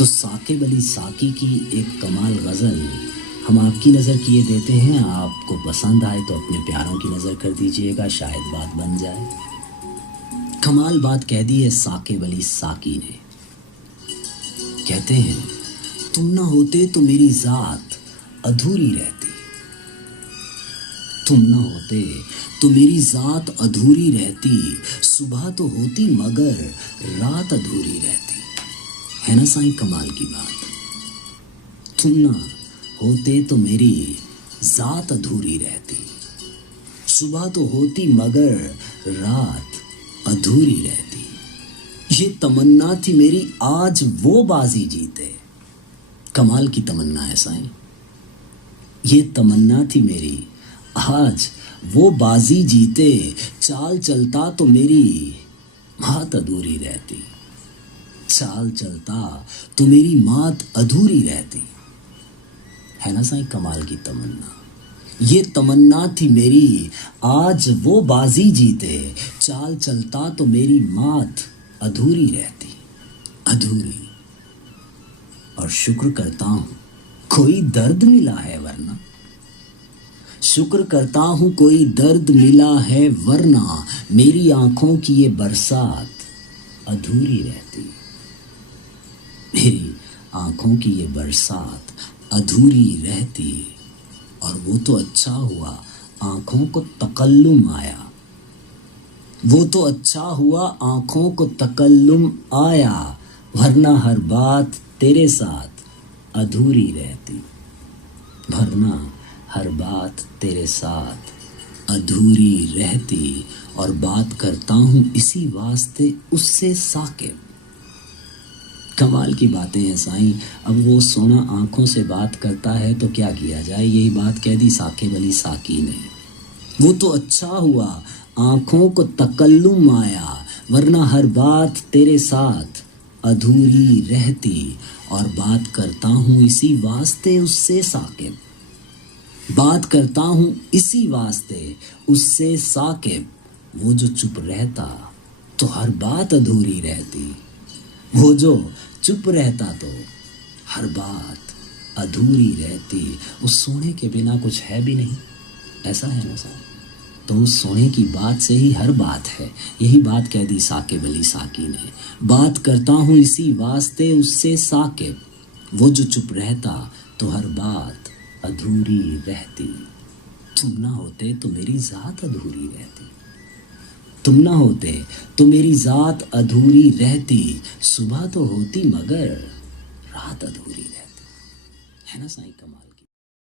تو ثاقب علی ساقی کی ایک کمال غزل ہم آپ کی نظر کیے دیتے ہیں. آپ کو پسند آئے تو اپنے پیاروں کی نظر کر دیجئے گا، شاید بات بن جائے. کمال بات کہہ دی ہے ثاقب علی ساقی نے. کہتے ہیں تم نہ ہوتے تو میری ذات ادھوری رہتی، تم نہ ہوتے تو میری ذات ادھوری رہتی، صبح تو ہوتی مگر رات ادھوری رہتی. ہے نا سائیں کمال کی بات. تم نہ ہوتے تو میری ذات ادھوری رہتی، صبح تو ہوتی مگر رات ادھوری رہتی. یہ تمنا تھی میری آج وہ بازی جیتے. کمال کی تمنا ہے سائیں. یہ تمنا تھی میری آج وہ بازی جیتے، چال چلتا تو میری مات ادھوری رہتی، چال چلتا تو میری مات ادھوری رہتی. ہے نا سائیں کمال کی تمنا. یہ تمنا تھی میری آج وہ بازی جیتے، چال چلتا تو میری مات ادھوری رہتی، ادھوری. اور شکر کرتا ہوں کوئی درد ملا ہے ورنہ، شکر کرتا ہوں کوئی درد ملا ہے ورنہ میری آنکھوں کی یہ برسات ادھوری رہتی، میری آنکھوں کی یہ برسات ادھوری رہتی. اور وہ تو اچھا ہوا آنکھوں کو تکلم آیا، وہ تو اچھا ہوا آنکھوں کو تکلم آیا، ورنہ ہر بات تیرے ساتھ ادھوری رہتی، ورنہ ہر بات تیرے ساتھ ادھوری رہتی. اور بات کرتا ہوں اسی واسطے اس سے ثاقب. کمال کی باتیں ہیں سائیں. اب وہ سونا آنکھوں سے بات کرتا ہے تو کیا کیا جائے. یہی بات کہہ دی ثاقب علی ساقی نے. وہ تو اچھا ہوا آنکھوں کو تکلم آیا، ورنہ ہر بات تیرے ساتھ ادھوری رہتی. اور بات کرتا ہوں اسی واسطے اس سے ثاقب، بات کرتا ہوں اسی واسطے اس سے ثاقب. وہ جو چپ رہتا تو ہر بات ادھوری رہتی، وہ جو چپ رہتا تو ہر بات ادھوری رہتی. اس سونے کے بنا کچھ ہے بھی نہیں. ایسا ہے نا صاحب. تو اس سونے کی بات سے ہی ہر بات ہے. یہی بات کہہ دی ثاقب علی ساقی نے. بات کرتا ہوں اسی واسطے اس سے ثاقب، وہ جو چپ رہتا تو ہر بات ادھوری رہتی. تم نہ ہوتے تو میری ذات ادھوری رہتی، تم نہ ہوتے تو میری ذات ادھوری رہتی، صبح تو ہوتی مگر رات ادھوری رہتی. ہے نا سائیں کمال کی.